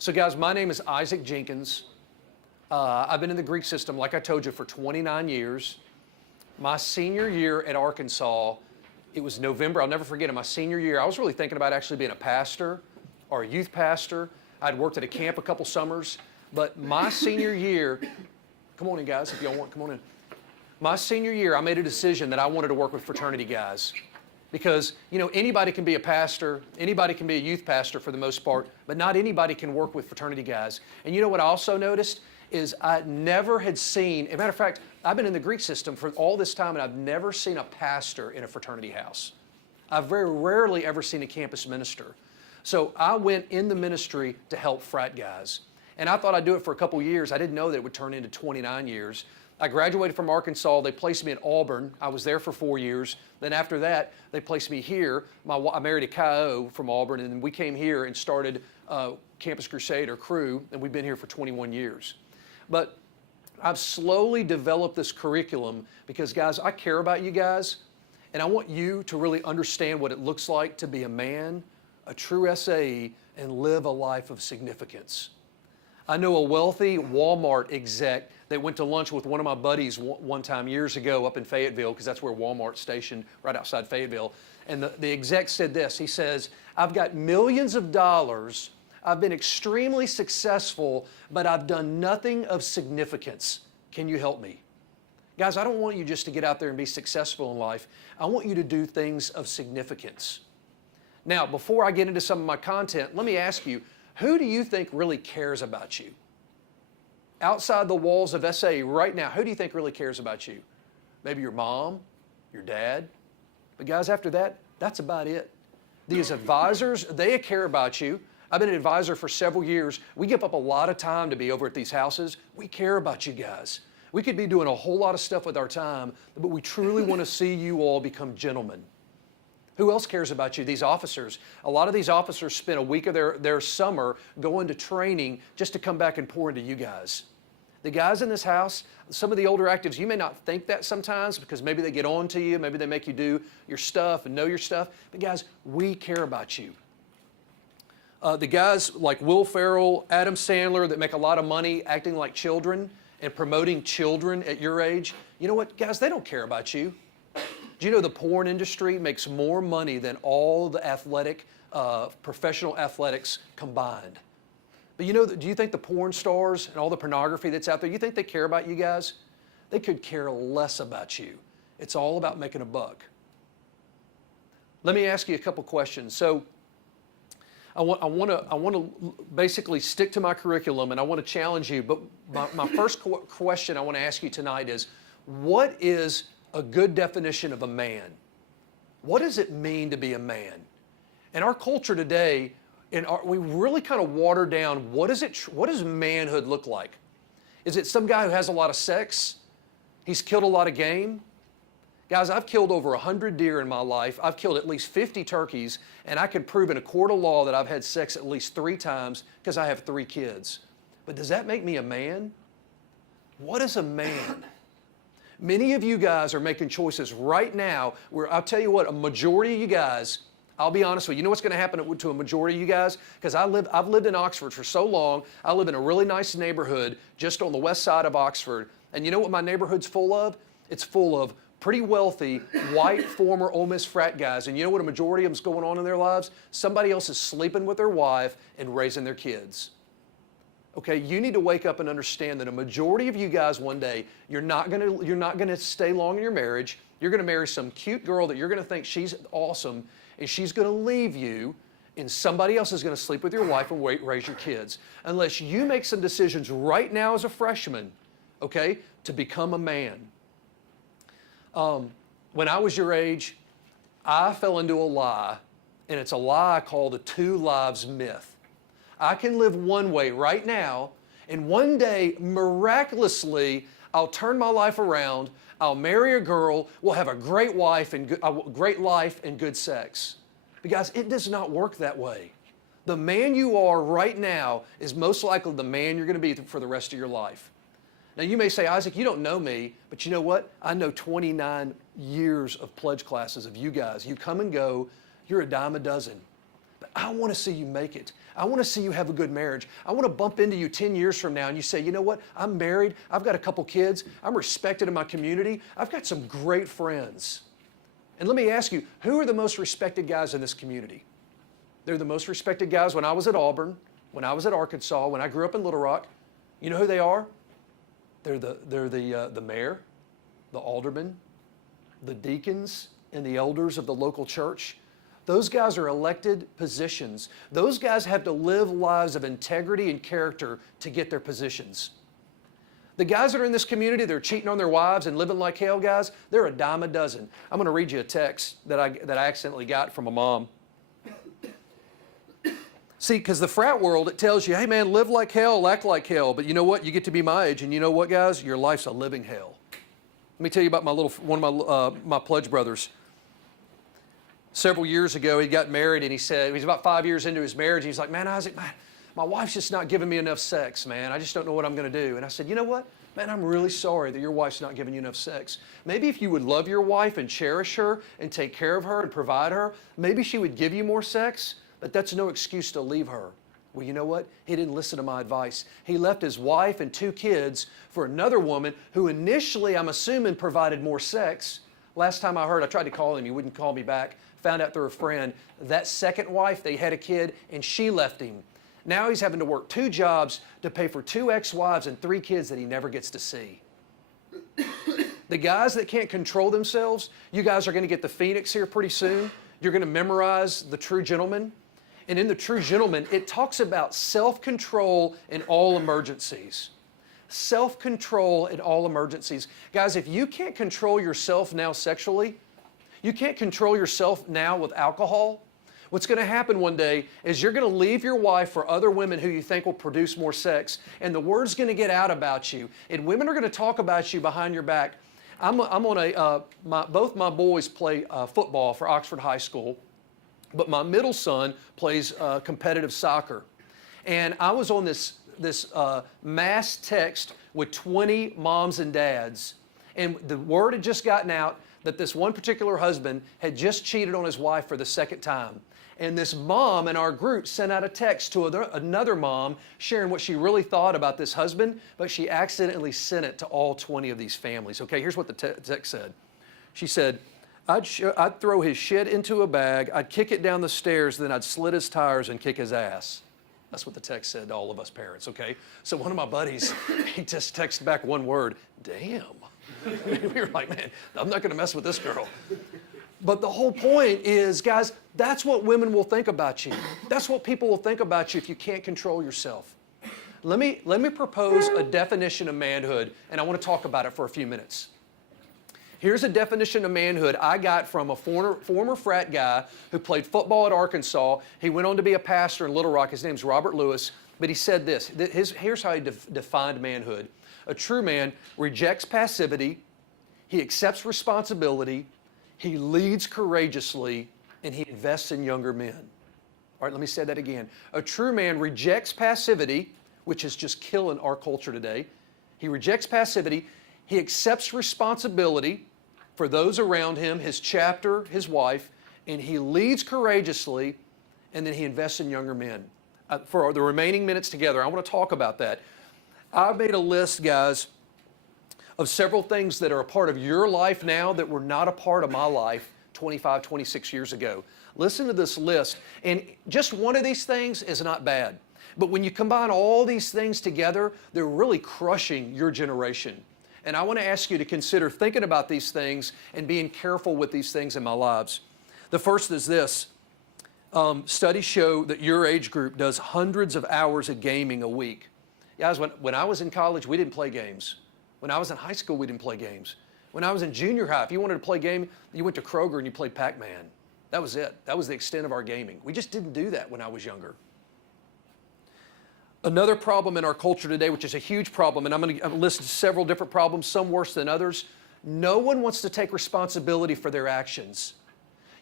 So guys, my name is Isaac Jenkins. I've been in the Greek system, like I told you, for 29 years. My senior year at Arkansas, it was November, I'll never forget it, my senior year, I was really thinking about actually being a pastor or a youth pastor. I'd worked at a camp a couple summers, but my senior year, come on in guys, if y'all want, come on in. My senior year, I made a decision that I wanted to work with fraternity guys. Because, you know, anybody can be a pastor, anybody can be a youth pastor for the most part, but not anybody can work with fraternity guys. And you know what I also noticed is I never had seen, as a matter of fact, I've been in the Greek system for all this time and I've never seen a pastor in a fraternity house. I've very rarely ever seen a campus minister. So I went in the ministry to help frat guys. And I thought I'd do it for a couple years. I didn't know that it would turn into 29 years. I graduated from Arkansas. They placed me in Auburn. I was there for 4 years. Then after that, they placed me here. I married a KO from Auburn, and we came here and started Campus Crusade, or Crew, and we've been here for 21 years. But I've slowly developed this curriculum because, guys, I care about you guys, and I want you to really understand what it looks like to be a man, a true SAE, and live a life of significance. I know a wealthy Walmart exec that went to lunch with one of my buddies one time years ago up in Fayetteville, because that's where Walmart's stationed, right outside Fayetteville. And the exec said this, he says, "I've got millions of dollars, I've been extremely successful, but I've done nothing of significance. Can you help me?" Guys, I don't want you just to get out there and be successful in life. I want you to do things of significance. Now, before I get into some of my content, let me ask you, who do you think really cares about you? Outside the walls of SAE right now, who do you think really cares about you? Maybe your mom, your dad. But guys, after that, that's about it. These advisors, they care about you. I've been an advisor for several years. We give up a lot of time to be over at these houses. We care about you guys. We could be doing a whole lot of stuff with our time, but we truly want to see you all become gentlemen. Who else cares about you? These officers. A lot of these officers spend a week of their summer going to training just to come back and pour into you guys. The guys in this house, some of the older actives, you may not think that sometimes because maybe they get on to you, maybe they make you do your stuff and know your stuff, but guys, we care about you. The guys like Will Ferrell, Adam Sandler that make a lot of money acting like children and promoting children at your age, you know what, guys, they don't care about you. Do you know the porn industry makes more money than all the professional athletics combined? But you know, do you think the porn stars and all the pornography that's out there, you think they care about you guys? They could care less about you. It's all about making a buck. Let me ask you a couple questions. So I want to basically stick to my curriculum and I want to challenge you, but my first question I want to ask you tonight is, what is a good definition of a man? What does it mean to be a man? In our culture today, we really kind of water down what does manhood look like? Is it some guy who has a lot of sex? He's killed a lot of game? Guys, I've killed over 100 deer in my life. I've killed at least 50 turkeys, and I can prove in a court of law that I've had sex at least 3 times because I have 3 kids. But does that make me a man? What is a man? Many of you guys are making choices right now where I'll tell you what, a majority of you guys, I'll be honest with you, you know what's going to happen to a majority of you guys? Because I've lived in Oxford for so long. I live in a really nice neighborhood just on the west side of Oxford. And you know what my neighborhood's full of? It's full of pretty wealthy, white, former Ole Miss frat guys. And you know what a majority of them's going on in their lives? Somebody else is sleeping with their wife and raising their kids. Okay, you need to wake up and understand that a majority of you guys one day, you're not gonna stay long in your marriage. You're gonna marry some cute girl that you're gonna think she's awesome, and she's gonna leave you, and somebody else is gonna sleep with your wife and raise your kids. Unless you make some decisions right now as a freshman, okay, to become a man. When I was your age, I fell into a lie, and it's a lie called the 2 lives myth. I can live one way right now, and one day, miraculously, I'll turn my life around, I'll marry a girl, we'll have a great wife and great life and good sex. But guys, it does not work that way. The man you are right now is most likely the man you're going to be for the rest of your life. Now you may say, Isaac, you don't know me, but you know what? I know 29 years of pledge classes of you guys. You come and go, you're a dime a dozen. but I want to see you make it. I want to see you have a good marriage. I want to bump into you 10 years from now and you say, you know what, I'm married, I've got a couple kids, I'm respected in my community, I've got some great friends. And let me ask you, who are the most respected guys in this community? They're the most respected guys when I was at Auburn, when I was at Arkansas, when I grew up in Little Rock. You know who they are? They're the mayor, the alderman, the deacons, and the elders of the local church. Those guys are elected positions. Those guys have to live lives of integrity and character to get their positions. The guys that are in this community, they're cheating on their wives and living like hell, guys, they're a dime a dozen. I'm going to read you a text that I accidentally got from a mom. See, because the frat world, it tells you, hey man, live like hell, act like hell. But you know what? You get to be my age, and you know what, guys? Your life's a living hell. Let me tell you about one of my pledge brothers. Several years ago, he got married, and he said, he's about 5 years into his marriage. He's like, man, Isaac, my wife's just not giving me enough sex, man. I just don't know what I'm going to do. And I said, you know what? Man, I'm really sorry that your wife's not giving you enough sex. Maybe if you would love your wife and cherish her and take care of her and provide her, maybe she would give you more sex, but that's no excuse to leave her. Well, you know what? He didn't listen to my advice. He left his wife and 2 kids for another woman who initially, I'm assuming, provided more sex. Last time I heard, I tried to call him. He wouldn't call me back. Found out through a friend. That second wife, they had a kid, and she left him. Now he's having to work 2 jobs to pay for 2 ex-wives and 3 kids that he never gets to see. The guys that can't control themselves, you guys are going to get the Phoenix here pretty soon. You're going to memorize the True Gentleman. And in the True Gentleman, it talks about self-control in all emergencies. Self-control in all emergencies. Guys, if you can't control yourself now sexually, you can't control yourself now with alcohol, what's going to happen one day is you're going to leave your wife for other women who you think will produce more sex, and the word's going to get out about you, and women are going to talk about you behind your back. Both my boys play football for Oxford High School, but my middle son plays competitive soccer. And I was on this mass text with 20 moms and dads, and the word had just gotten out that this one particular husband had just cheated on his wife for the second time. And this mom in our group sent out a text to another mom sharing what she really thought about this husband, but she accidentally sent it to all 20 of these families. Okay, here's what the text said. She said, I'd throw his shit into a bag, I'd kick it down the stairs, then I'd slit his tires and kick his ass. That's what the text said to all of us parents, okay? So one of my buddies, he just texted back one word, damn. We were like, man, I'm not going to mess with this girl. But the whole point is, guys, that's what women will think about you. That's what people will think about you if you can't control yourself. Let me propose a definition of manhood, and I want to talk about it for a few minutes. Here's a definition of manhood I got from a former frat guy who played football at Arkansas. He went on to be a pastor in Little Rock. His name's Robert Lewis. But he said this. Here's how he defined manhood. A true man rejects passivity, he accepts responsibility, he leads courageously, and he invests in younger men. All right, let me say that again. A true man rejects passivity, which is just killing our culture today. He rejects passivity, he accepts responsibility for those around him, his chapter, his wife, and he leads courageously, and then he invests in younger men. For the remaining minutes together, I want to talk about that. I've made a list, guys, of several things that are a part of your life now that were not a part of my life 25, 26 years ago. Listen to this list, and just one of these things is not bad. But when you combine all these things together, they're really crushing your generation. And I want to ask you to consider thinking about these things and being careful with these things in my lives. The first is this. Studies show that your age group does hundreds of hours of gaming a week. Guys, when I was in college, we didn't play games. When I was in high school, we didn't play games. When I was in junior high, if you wanted to play a game, you went to Kroger and you played Pac-Man. That was it. That was the extent of our gaming. We just didn't do that when I was younger. Another problem in our culture today, which is a huge problem, and I'm going to list several different problems, some worse than others. No one wants to take responsibility for their actions.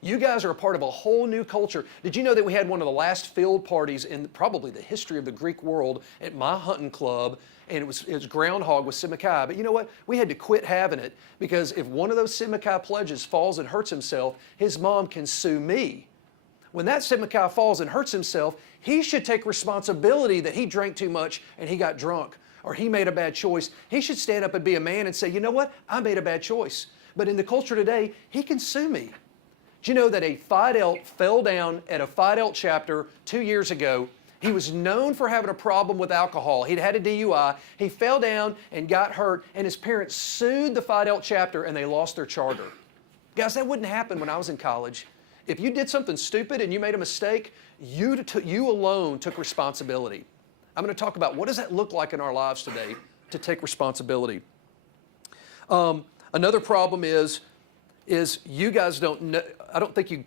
You guys are a part of a whole new culture. Did you know that we had one of the last field parties in probably the history of the Greek world at my hunting club, and it was groundhog with Simikai. But you know what? We had to quit having it because if one of those Simikai pledges falls and hurts himself, his mom can sue me. when that same guy falls and hurts himself, he should take responsibility that he drank too much and he got drunk, or he made a bad choice. He should stand up and be a man and say, you know what, I made a bad choice. But in the culture today, he can sue me. Do you know that a Phi Delta fell down at a Phi Delta chapter 2 years ago? He was known for having a problem with alcohol. He'd had a DUI. He fell down and got hurt, and his parents sued the Phi Delta chapter, and they lost their charter. Guys, that wouldn't happen when I was in college. If you did something stupid and you made a mistake, you alone took responsibility. I'm going to talk about what does that look like in our lives today to take responsibility. Another problem is you guys don't know, I don't think you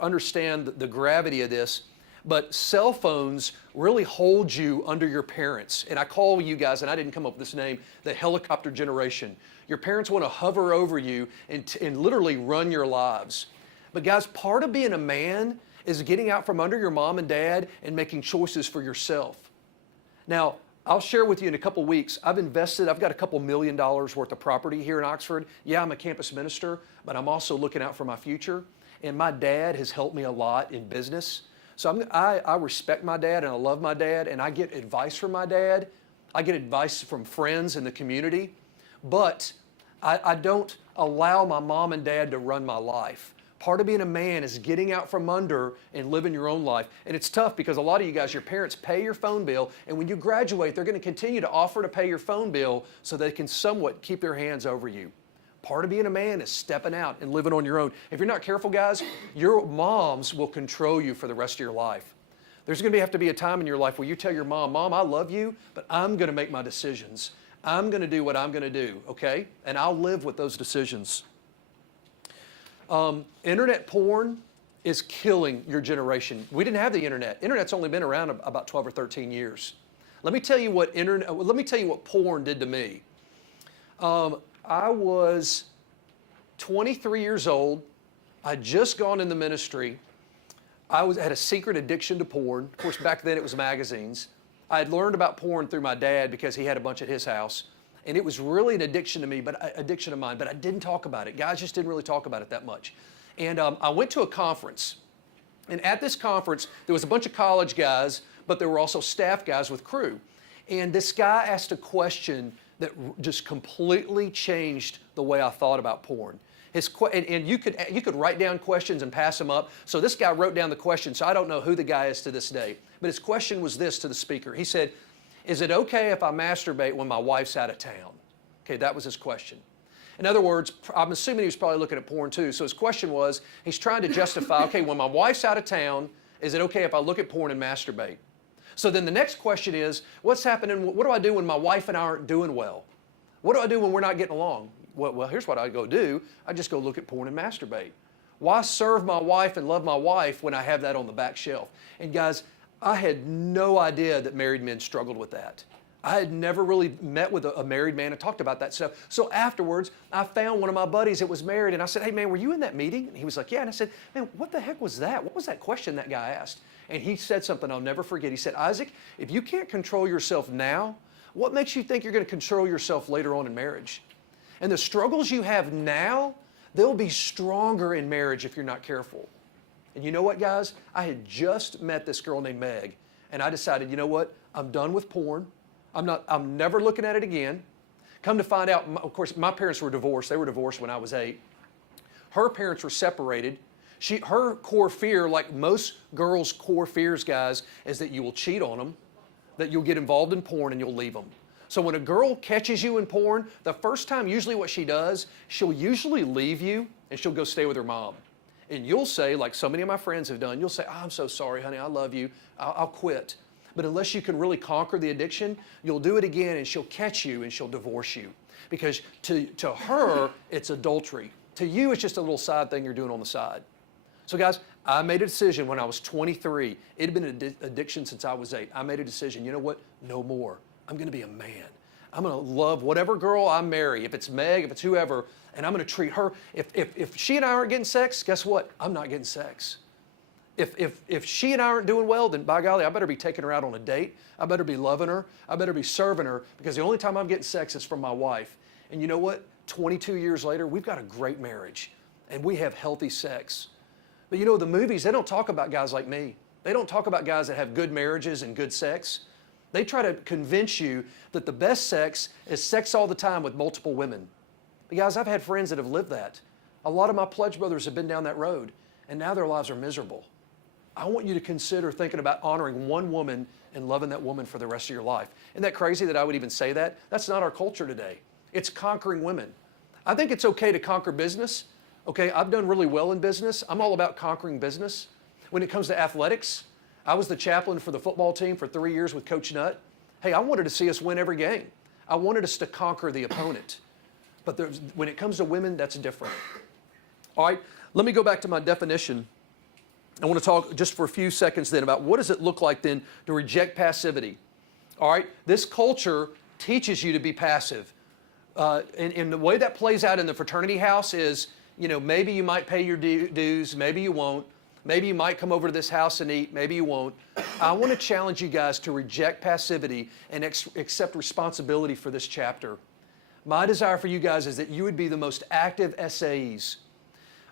understand the gravity of this, but cell phones really hold you under your parents. And I call you guys, and I didn't come up with this name, the helicopter generation. Your parents want to hover over you and literally run your lives. But guys, part of being a man is getting out from under your mom and dad and making choices for yourself. Now, I'll share with you in a couple weeks, I've got a couple $1 million worth of property here in Oxford. Yeah, I'm a campus minister, but I'm also looking out for my future. And my dad has helped me a lot in business. So I respect my dad and I love my dad, and I get advice from my dad. I get advice from friends in the community, but I don't allow my mom and dad to run my life. Part of being a man is getting out from under and living your own life. And it's tough because a lot of you guys, your parents pay your phone bill, and when you graduate, they're going to continue to offer to pay your phone bill so they can somewhat keep their hands over you. Part of being a man is stepping out and living on your own. If you're not careful, guys, your moms will control you for the rest of your life. There's going to have to be a time in your life where you tell your mom, Mom, I love you, but I'm going to make my decisions. I'm going to do what I'm going to do, okay? And I'll live with those decisions. Internet porn is killing your generation. We didn't have the internet. Internet's only been around about 12 or 13 years. Let me tell you what porn did to me. I was 23 years old. I'd just gone in the ministry. I had a secret addiction to porn. Of course, back then it was magazines. I had learned about porn through my dad because he had a bunch at his house. And it was really an addiction to me, addiction of mine, but I didn't talk about it. Guys just didn't really talk about it that much. And I went to a conference. And at this conference, there was a bunch of college guys, but there were also staff guys with crew. And this guy asked a question that just completely changed the way I thought about porn. And you could write down questions and pass them up. So this guy wrote down the question, so I don't know who the guy is to this day. But his question was this to the speaker. He said, is it okay if I masturbate when my wife's out of town? Okay, that was his question. In other words, I'm assuming he was probably looking at porn too. So his question was, he's trying to justify, okay, when my wife's out of town, is it okay if I look at porn and masturbate? So then the next question is, what's happening? What do I do when my wife and I aren't doing well? What do I do when we're not getting along? Well, here's what I go do. I just go look at porn and masturbate. Why serve my wife and love my wife when I have that on the back shelf? And guys, I had no idea that married men struggled with that. I had never really met with a married man and talked about that stuff. So afterwards, I found one of my buddies that was married, and I said, hey, man, were you in that meeting? And he was like, yeah. And I said, man, what the heck was that? What was that question that guy asked? And he said something I'll never forget. He said, Isaac, if you can't control yourself now, what makes you think you're going to control yourself later on in marriage? And the struggles you have now, they'll be stronger in marriage if you're not careful. And you know what, guys? I had just met this girl named Meg, and I decided, you know what? I'm done with porn. I'm never looking at it again. Come to find out, of course, my parents were divorced. They were divorced when I was 8. Her parents were separated. Her core fear, like most girls' core fears, guys, is that you will cheat on them, that you'll get involved in porn, and you'll leave them. So when a girl catches you in porn, the first time, usually what she does, she'll usually leave you, and she'll go stay with her mom. And you'll say, like so many of my friends have done, you'll say, oh, I'm so sorry, honey, I love you, I'll quit. But unless you can really conquer the addiction, you'll do it again, and she'll catch you, and she'll divorce you. Because to her, it's adultery. To you, it's just a little side thing you're doing on the side. So guys, I made a decision when I was 23. It had been an addiction since I was 8. I made a decision, you know what? No more. I'm going to be a man. I'm going to love whatever girl I marry, if it's Meg, if it's whoever, and I'm going to treat her. If she and I aren't getting sex, guess what? I'm not getting sex. If she and I aren't doing well, then by golly, I better be taking her out on a date. I better be loving her. I better be serving her, because the only time I'm getting sex is from my wife. And you know what? 22 years later, we've got a great marriage, and we have healthy sex. But you know, the movies, they don't talk about guys like me. They don't talk about guys that have good marriages and good sex. They try to convince you that the best sex is sex all the time with multiple women. But guys, I've had friends that have lived that. A lot of my pledge brothers have been down that road, and now their lives are miserable. I want you to consider thinking about honoring one woman and loving that woman for the rest of your life. Isn't that crazy that I would even say that? That's not our culture today. It's conquering women. I think it's okay to conquer business. Okay, I've done really well in business. I'm all about conquering business. When it comes to athletics, I was the chaplain for the football team for 3 years with Coach Nutt. Hey, I wanted to see us win every game. I wanted us to conquer the opponent. But when it comes to women, that's different. All right, let me go back to my definition. I want to talk just for a few seconds then about what does it look like then to reject passivity. All right, this culture teaches you to be passive. And the way that plays out in the fraternity house is, you know, maybe you might pay your dues, maybe you won't. Maybe you might come over to this house and eat, maybe you won't. I want to challenge you guys to reject passivity and accept responsibility for this chapter. My desire for you guys is that you would be the most active SAEs.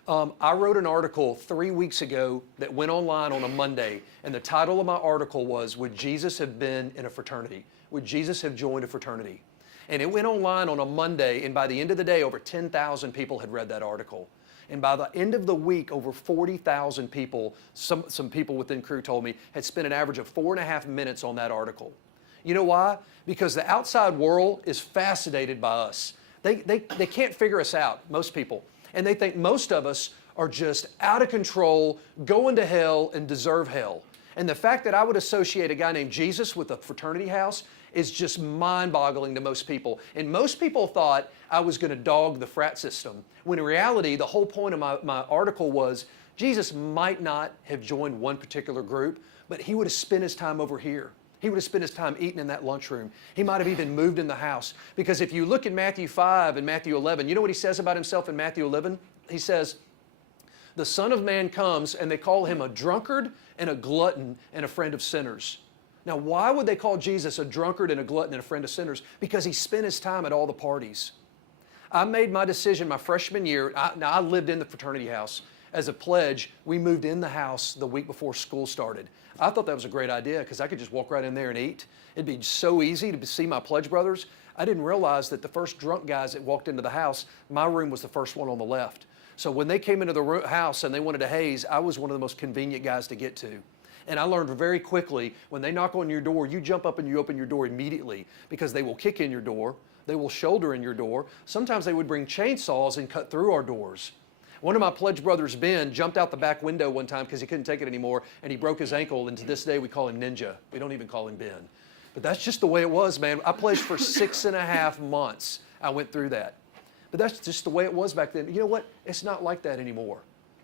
I wrote an article 3 weeks ago that went online on a Monday, and the title of my article was, Would Jesus Have Been in a Fraternity? Would Jesus have joined a fraternity? And it went online on a Monday, and by the end of the day, over 10,000 people had read that article. And by the end of the week, over 40,000 people, some people within crew told me, had spent an average of 4.5 minutes on that article. You know why? Because the outside world is fascinated by us. They can't figure us out, most people. And they think most of us are just out of control, going to hell, and deserve hell. And the fact that I would associate a guy named Jesus with a fraternity house is just mind-boggling to most people. And most people thought I was going to dog the frat system, when in reality, the whole point of my article was Jesus might not have joined one particular group, but he would have spent his time over here. He would have spent his time eating in that lunchroom. He might have even moved in the house. Because if you look at Matthew 5 and Matthew 11, you know what he says about himself in Matthew 11? He says, the Son of Man comes, and they call him a drunkard and a glutton and a friend of sinners. Now, why would they call Jesus a drunkard and a glutton and a friend of sinners? Because he spent his time at all the parties. I made my decision my freshman year. Now, I lived in the fraternity house. As a pledge, we moved in the house the week before school started. I thought that was a great idea because I could just walk right in there and eat. It'd be so easy to see my pledge brothers. I didn't realize that the first drunk guys that walked into the house, my room was the first one on the left. So when they came into the house and they wanted to haze, I was one of the most convenient guys to get to. And I learned very quickly, when they knock on your door, you jump up and you open your door immediately, because they will kick in your door, they will shoulder in your door. Sometimes they would bring chainsaws and cut through our doors. One of my pledge brothers, Ben, jumped out the back window one time because he couldn't take it anymore, and he broke his ankle, and to this day we call him Ninja. We don't even call him Ben. But that's just the way it was, man. I pledged for 6.5 months. I went through that. But that's just the way it was back then. You know what? It's not like that anymore.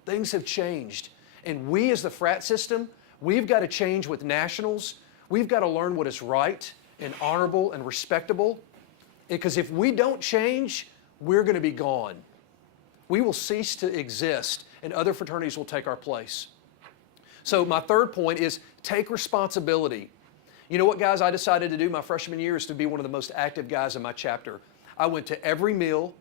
Things have changed. And we as the frat system, we've got to change with nationals. We've got to learn what is right and honorable and respectable. Because if we don't change, we're going to be gone. We will cease to exist, and other fraternities will take our place. So my third point is take responsibility. You know what, guys, I decided to do my freshman year is to be one of the most active guys in my chapter. I went to every meal.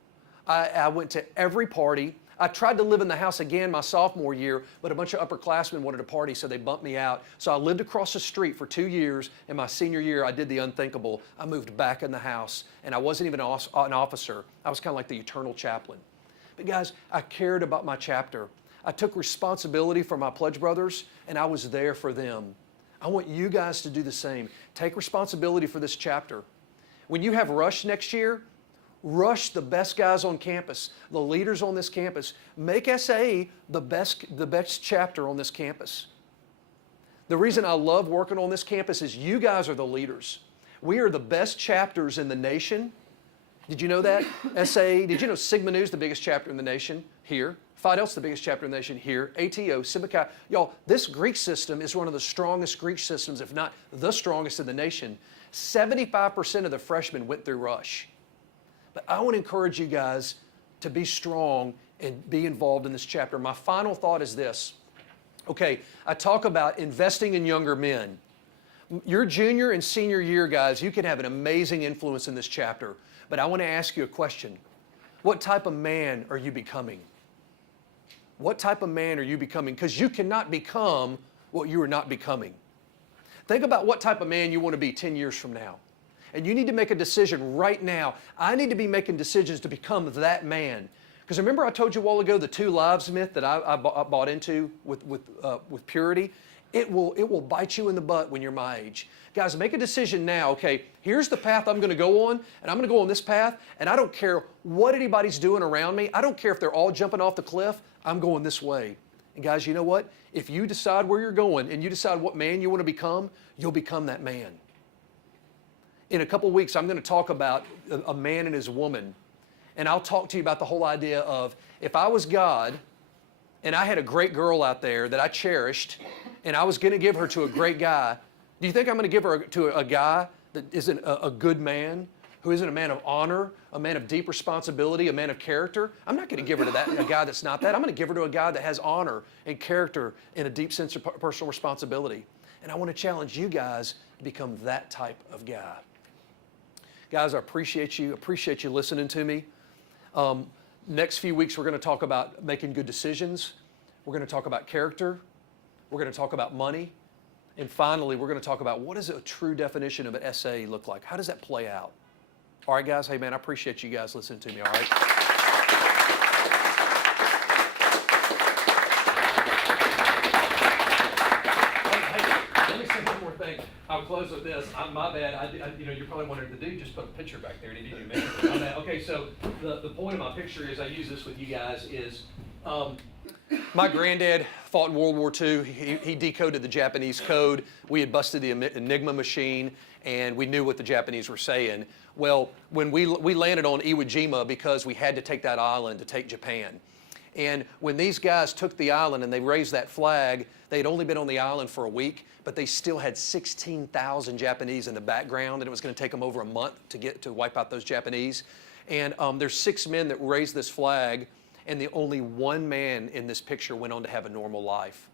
I went to every party. I tried to live in the house again my sophomore year, but a bunch of upperclassmen wanted to party, so they bumped me out. So I lived across the street for 2 years, and my senior year, I did the unthinkable. I moved back in the house, and I wasn't even an officer. I was kind of like the eternal chaplain. But guys, I cared about my chapter. I took responsibility for my pledge brothers, and I was there for them. I want you guys to do the same. Take responsibility for this chapter. When you have Rush next year, rush the best guys on campus, the leaders on this campus. Make SAE the best chapter on this campus. The reason I love working on this campus is you guys are the leaders. We are the best chapters in the nation. Did you know that? SAE, did you know Sigma Nu's the biggest chapter in the nation? Here. Phi Delta's the biggest chapter in the nation? Here. ATO, Sigma Chi. Y'all, this Greek system is one of the strongest Greek systems, if not the strongest in the nation. 75% of the freshmen went through Rush. But I want to encourage you guys to be strong and be involved in this chapter. My final thought is this. Okay, I talk about investing in younger men. Your junior and senior year, guys, you can have an amazing influence in this chapter. But I want to ask you a question. What type of man are you becoming? What type of man are you becoming? Because you cannot become what you are not becoming. Think about what type of man you want to be 10 years from now. And you need to make a decision right now. I need to be making decisions to become that man. Because remember I told you a while ago the 2 lives myth that I bought into with purity? It will bite you in the butt when you're my age. Guys, make a decision now. Okay, here's the path I'm going to go on, and I'm going to go on this path, and I don't care what anybody's doing around me. I don't care if they're all jumping off the cliff. I'm going this way. And guys, you know what? If you decide where you're going and you decide what man you want to become, you'll become that man. In a couple weeks, I'm going to talk about a man and his woman. And I'll talk to you about the whole idea of if I was God and I had a great girl out there that I cherished and I was going to give her to a great guy, do you think I'm going to give her to a guy that isn't a good man, who isn't a man of honor, a man of deep responsibility, a man of character? I'm not going to give her to a guy that's not that. I'm going to give her to a guy that has honor and character and a deep sense of personal responsibility. And I want to challenge you guys to become that type of guy. Guys, I appreciate you listening to me. Next few weeks, we're going to talk about making good decisions. We're going to talk about character. We're going to talk about money. And finally, we're going to talk about what does a true definition of an SAE look like? How does that play out? All right, guys. Hey, man, I appreciate you guys listening to me, all right? Hey, let me say one more thing. I'll close with this. My bad. You're probably wondering, the dude just put a picture back there. Did he do makeup? Okay, so the point of my picture is I use this with you guys is my granddad fought in World War II. He decoded the Japanese code. We had busted the Enigma machine, and we knew what the Japanese were saying. Well, when we landed on Iwo Jima because we had to take that island to take Japan. And when these guys took the island and they raised that flag, they had only been on the island for a week, but they still had 16,000 Japanese in the background, and it was going to take them over a month to wipe out those Japanese. And there's 6 men that raised this flag, and the only 1 man in this picture went on to have a normal life.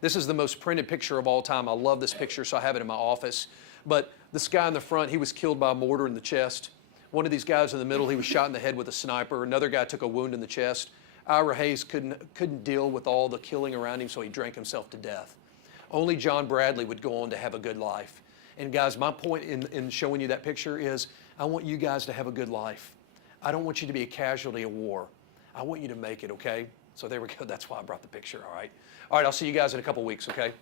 This is the most printed picture of all time. I love this picture, so I have it in my office. But this guy in the front, he was killed by a mortar in the chest. One of these guys in the middle, he was shot in the head with a sniper. Another guy took a wound in the chest. Ira Hayes couldn't deal with all the killing around him, so he drank himself to death. Only John Bradley would go on to have a good life. And guys, my point in showing you that picture is I want you guys to have a good life. I don't want you to be a casualty of war. I want you to make it, okay? So there we go. That's why I brought the picture, all right? All right, I'll see you guys in a couple weeks, okay?